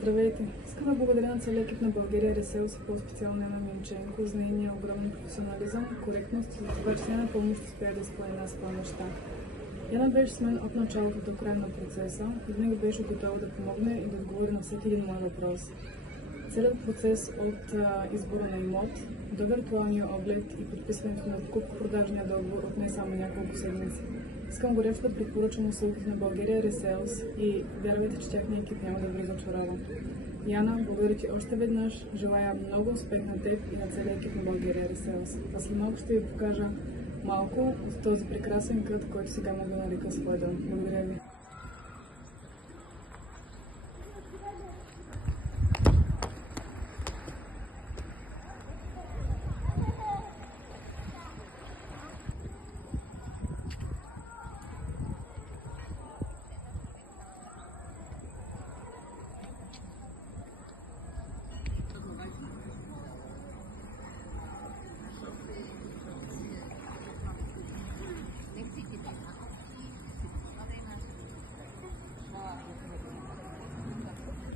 Здравейте! Искам да благодаря на целия екип на България Ресейлс и по-специално на Минченко за нейния огромен професионализъм, коректност и за това, че тя напълно ще успее да изпълни на своя неща. Яна беше с мен от началото до края на процеса и винаги беше готова да помогне и да отговори на всеки един мой въпрос. Целият процес от избора на имот до виртуалния оглед и подписването на покупко-продажния договор отне само няколко седмици. Искам горещо да препоръчам услугите на България Ресейлс и вярвайте, че тяхният екип няма да ви разочарова. Яна, благодаря ти още веднъж, желая много успех на теб и на целия екип на България Ресейлс. А след малко ще ви покажа малко от този прекрасен кът, който сега мога да нарека свой дом. Благодаря ви.